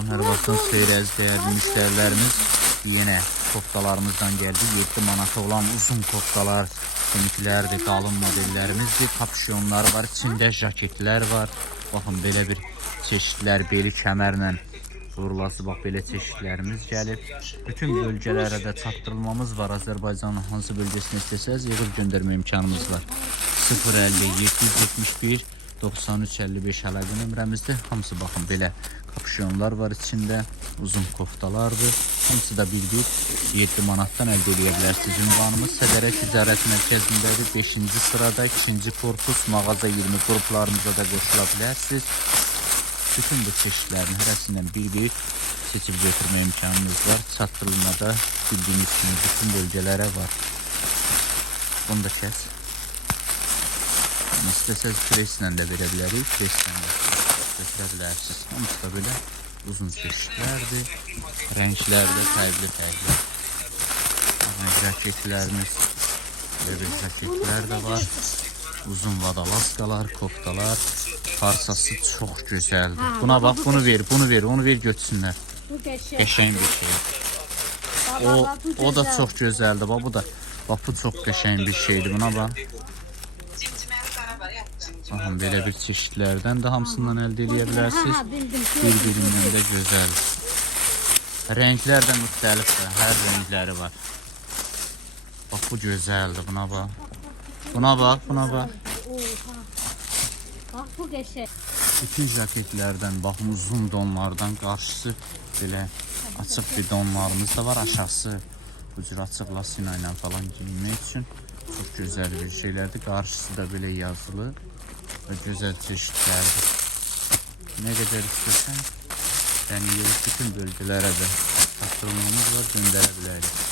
Vaxtınız xeyir əziz dəyərli müştərilərimiz. Yenə koftalarımızdan gəldi. 7 manata olan uzun koftalar, seninkilərdir, qalın modellərimizdir. Kapşonlar var, içində jaketlər var. Baxın belə bir çeşidlər, beli kəmərlə vurulası bax belə çeşidlərimiz gəlib. Bütün bölgələrə də çatdırılmamız var. Azərbaycanın hansı bölgəsinə istəsəz yığıb göndərmə imkanımız var. 050 771 9355 əlaqə nömrəmizdir. Hamısı baxın belə kapşonlar var içində, uzun koftalardır. Hamısı da bir-bir 7 manatdan əldə edə bilərsiniz. Ünvanımız Sədərə Ticarət Mərkəzindədir. 5-ci sırada 2-ci korpus mağaza 20 qruplarımıza da qoşula bilərsiniz. Bütün bu çeşitlərin hərəsindən bir-bir seçib götürmə imkanınız var. Çatdırılmada bildiyiniz kimi bütün bölgələrə var. Bunu da kəs. İstəsəz preslə də verə bilərik, preslə də götürə bilərsiniz. Hamısı da belə uzun çeşidlərdir. Rəngləri də fərqli-fərqli. Jaketlərimiz, belə jaketlər də var. Uzun vadalaskalar, koftalar, parsası çox gözəldir. Buna bax, bunu ver, bunu ver, onu ver götürsünlər. Qəşəng bir şey. O, o da çox gözəldir. Bax bu da, bax bu çox qəşəng bir şeydir. Buna bax. Baxın belə bir çeşidlərdən də hamısından əldə edə bilərsiniz. Ha, bildim. Bir-birindən də gözəl. Rənglər də müxtəlifdir. Hər rəngləri var. Bax bu gözəldir. Buna bax. Buna bax, buna. Oha. Bak bu geçer. Bütün jaketlərdən, baxın uzun donlardan qarşısı belə açıq bir donlarımız da var. Aşağısı bu cür açıq lasina ilə falan geyinmək üçün çox gözəl bir şeylərdir. Qarşısı da belə yazılı və gözəl çeşidlərdir. Nə qədər istəsən, yəni yeri bütün bölgələrə də çatdırmamız var, göndərə bilərik.